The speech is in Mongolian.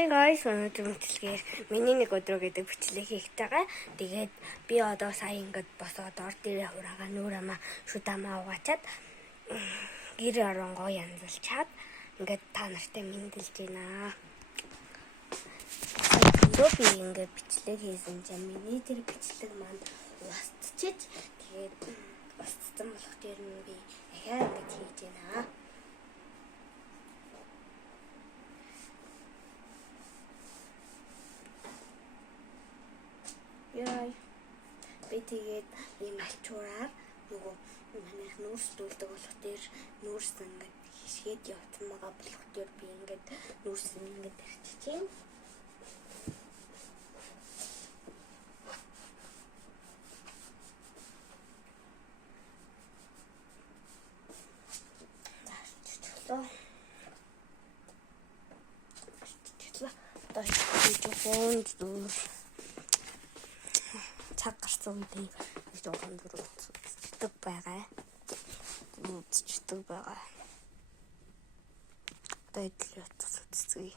Hey guys, өнөөдөр бичлэгээр миний нэг өдрөө гэдэг бичлэг хийх байгаа. Тэгээд би одоо сая ингээд босоод ор дээрээ хураагаа нүрэмээ шүдамаа угаачаад гэр оронгоо янзалчаад ингээд та нартай мэндэлж байна. Өнөөдөр би ингээд бичлэг хийсэн чинь миний тэр бичлэг маань устчиж тэгээд устсан болох дээр нь би ахаа ингэж хийж байна. Яй. Би тэгээд ийм альчуураар нөгөө манайх нүүрслүүлдэг болох дээр нүүрс ингээд хишгээд явсан байгаа болох дээр би ингээд нүүрс ингээд арчиж байна. Цаг гарсан үедээ жоохон дөрөв үздэг байгаа. Одоо идэл утас үзье.